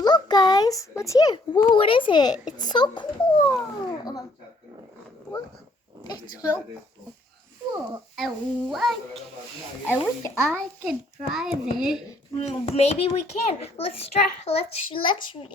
look, guys. What's here? Whoa, what is it? It's so cool. Look, it's so cool. I wish I could drive it. Maybe we can. Let's try. Let's open.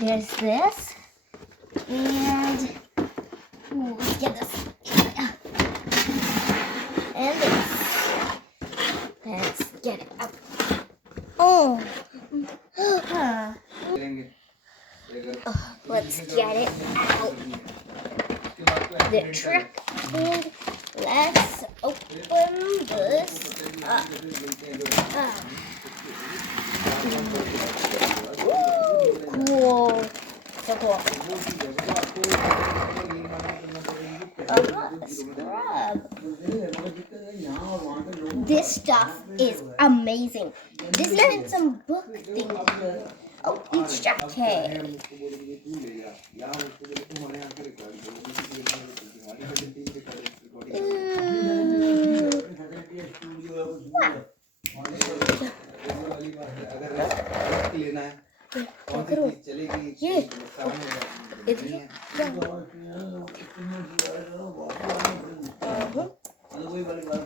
There's this, and let's get this, and this. Let's get it out. Oh, let's get it out. The truck, and let's open this up. Cool. So cool. A scrub. This stuff is amazing. This is some book thing. Oh, instructor.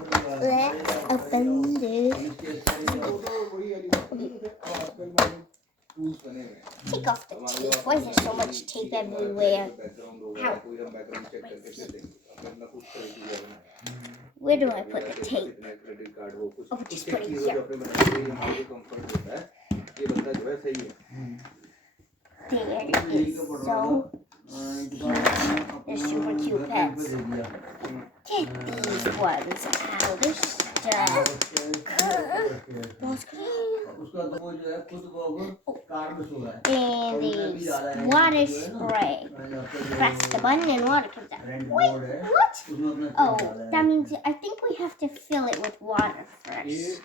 Let's open this. Take off the tape. Why is there so much tape everywhere? Ow. Where do I put the tape? Oh, just put it here. There is so cute. They're super cute pets. Get these ones out. They're stuck. And these water spray. Press the button and water comes out. Wait, what? Oh, that means I think we have to fill it with water first.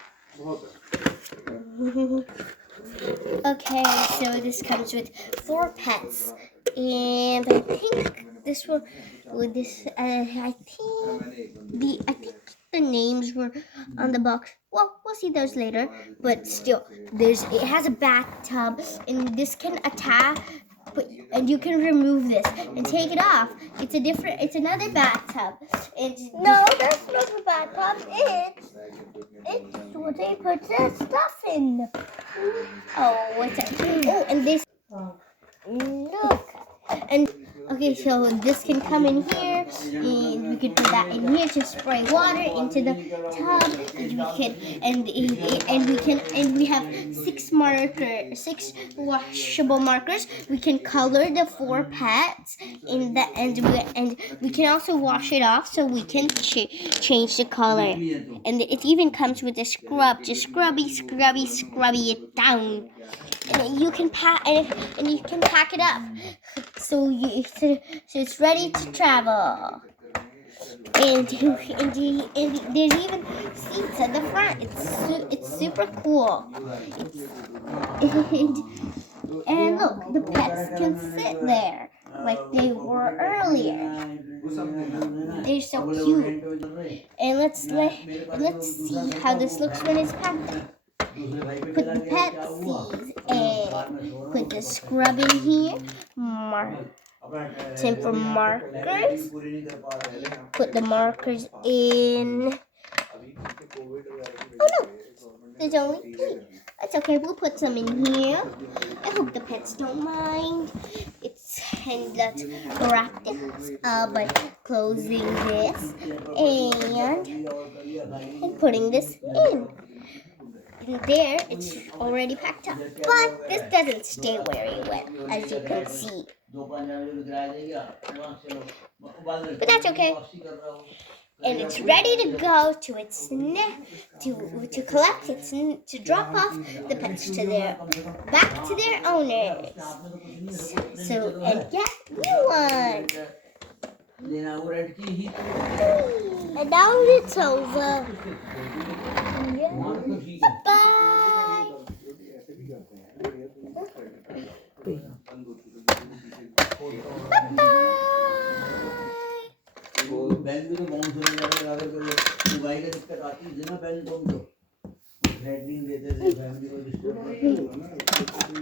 Okay, so this comes with 4 pets, and I think this one with this. I think the names were on the box. Well, we'll see those later. But still, it has a bathtub, and this can attach. And you can remove this and take it off. It's another bathtub. No, that's not a bathtub. It's what they put their stuff in. Oh, what's that? Oh, and this. Look. And okay, so this can come in here, and we can put that in here to spray water into the tub, and we have 6 washable markers. We can color the 4 pets in that, and we can also wash it off so we can change the color. And it even comes with a scrub, just scrubby it down. And you can pack it up, so it's ready to travel. And there's even seats at the front. It's super cool. And look, the pets can sit there like they were earlier. They're so cute. And let's see how this looks when it's packed up. Put the Pepsis and put the scrub in here. Time for markers. Put the markers in. Oh no, there's only 3. That's okay, we'll put some in here. I hope the pets don't mind. And let's wrap this up by closing this and putting this in. And there, it's already packed up. But this doesn't stay very wet, as you can see. But that's okay. And it's ready to go to its to collect its to drop off the pets back to their owners. So and get new ones. And now it's over. Bye. Bell भी तो bounce होने लगा अगर mobile का दिक्कत आती है ना बेल तो थ्रेडनिंग देते थे फैमिली को डिस्टर्ब